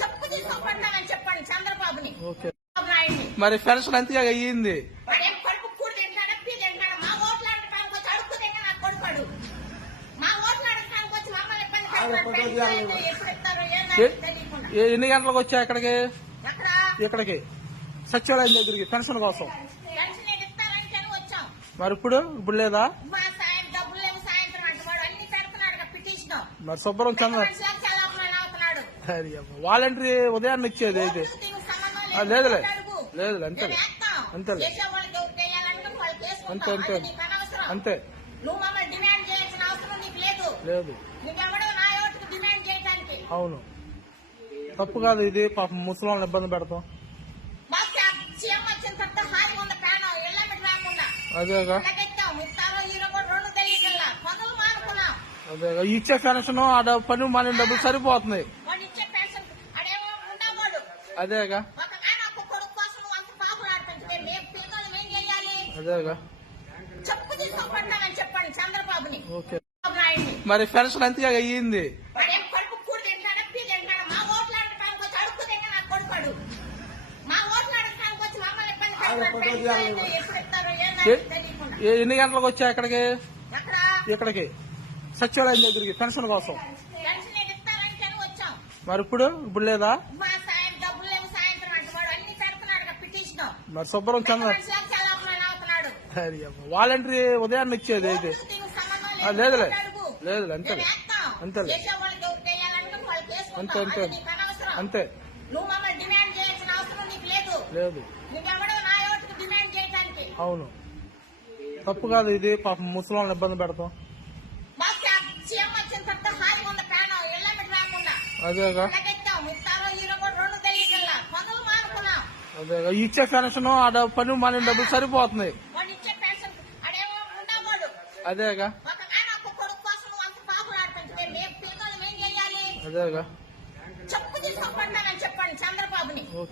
చెప్పు తీసుకోబడ్డామని చెప్పండి చంద్రబాబుని. ఓకే. నాయుడిని మరి పెన్షన్ ఎంతగా అయ్యింది? వాడేం కడుపు కూడి తింటాడా పీ తింటాడా? మా ఓట్లు అడగడానికి వచ్చి అడుగు తిన్నా నాకు కొడుకాడు. మా ఓట్లు అడగడానికి వచ్చి మమ్మల్ని ఇబ్బంది పెడతాడు. ఎప్పుడు ఇస్తారో ఏంటో తెలియకుండా. ఎన్ని గంటలకు వచ్చా ఇక్కడికి? ఎక్కడ ఇక్కడికి సచివాలయం దగ్గరికి పెన్షన్ కోసం. పెన్షన్ ఇస్తారంటేనే వచ్చాం. మరి ఇప్పుడు లేదా? మా డబ్బులు లేవు సాయంత్రం అంటున్నాడు. అన్ని పెడుతున్నాడు పిటిషన్. మరి శుభ్రం చంద్ర అవుతున్నాడు. వాలంటరీ ఉదయాన్నే ఇచ్చేది అయితే లేదులే లేదు అంతే అంతేలే అంతే అంతే అంతే నువ్వు మమ్మల్ని డిమాండ్ చేయాల్సిన అవసరం నీకు లేదు. లేదు నీకెవడో నా ఓటుకు డిమాండ్ చేయడానికి. అవును తప్పు కాదు ఇది. పాపం ముసలాళ్ళని ఇబ్బంది పెడతాం. సీఎం వచ్చిన తర్వాత హాయిగా ఉన్న ప్రాణం ఇళ్ళ మీద రాకుండా అదేగా ఎట్టాం ఇస్తారో ఈరో కూడా రెండు తెలియదు. పనులు మానుకున్నాం. అదేగా ఇచ్చే పెన్షన్ ఆ పని మన డబ్బులు సరిపోతున్నాయి. వాళ్ళు ఇచ్చే పెన్షన్ అడేమో ఉండకూడదు. అదేగా ఒక నాన్న ఒక్క కొడుకు కోసం నువ్వు అంత పాపులు ఆడిపించి మేము పిల్లలు ఏం చేయాలి? అదేగా చెప్పు తీసుకోబడ్డామని చెప్పండి చంద్రబాబుని. ఓకే. నాయుడిని మరి పెన్షన్ ఎంతగా అయ్యింది? వాడేం కడుపు కూడి తింటాడా పీ తింటాడా? మా ఓట్లు అడగడానికి వచ్చి అడుగు తిన్నా నాకు కొడుకాడు. మా ఓట్లు అడగడానికి వచ్చి మమ్మల్ని ఇబ్బంది పెడతాడు. ఎప్పుడు ఇస్తారో ఏంటో తెలియకుండా. ఎన్ని గంటలకు వచ్చా ఇక్కడికి? ఎక్కడ ఇక్కడికి సచివాలయం దగ్గరికి పెన్షన్ కోసం. పెన్షన్ ఇస్తారంటేనే వచ్చాం. మరి ఇప్పుడు లేదా? మా డబ్బులు లేవు సాయంత్రం అంటున్నాడు. అన్ని పెడుతున్నాడు పిటిషన్. మరి శుభ్రం చంద్ర అవుతున్నాడు. వాలంటరీ ఉదయాన్నే ఇచ్చేది అయితే లేదులే లేదు అంతేలే అంతేలే అంతే అంతే అంతే నువ్వు మమ్మల్ని డిమాండ్ చేయాల్సిన అవసరం నీకు లేదు. లేదు నీకెవడో నా ఓటుకు డిమాండ్ చేయడానికి. అవును తప్పు కాదు ఇది. పాపం ముసలాళ్ళని ఇబ్బంది పెడతాం. సీఎం వచ్చిన తర్వాత హాయిగా ఉన్న ప్రాణం ఇళ్ళ మీద రాకుండా అదేగా ఎట్టాం ఇస్తారో ఈరో కూడా రెండు తెలియదు. పనులు మానుకున్నాం. అదేగా ఇచ్చే పెన్షన్ ఆ పని మన డబ్బులు సరిపోతున్నాయి. వాళ్ళు ఇచ్చే పెన్షన్ అడేమో ఉండకూడదు. అదేగా ఒక నాన్న ఒక్క కొడుకు కోసం నువ్వు అంత పాపులు ఆడిపించి మేము పిల్లలు ఏం చేయాలి? అదేగా చెప్పు తీసుకోబడ్డామని చెప్పండి చంద్రబాబుని.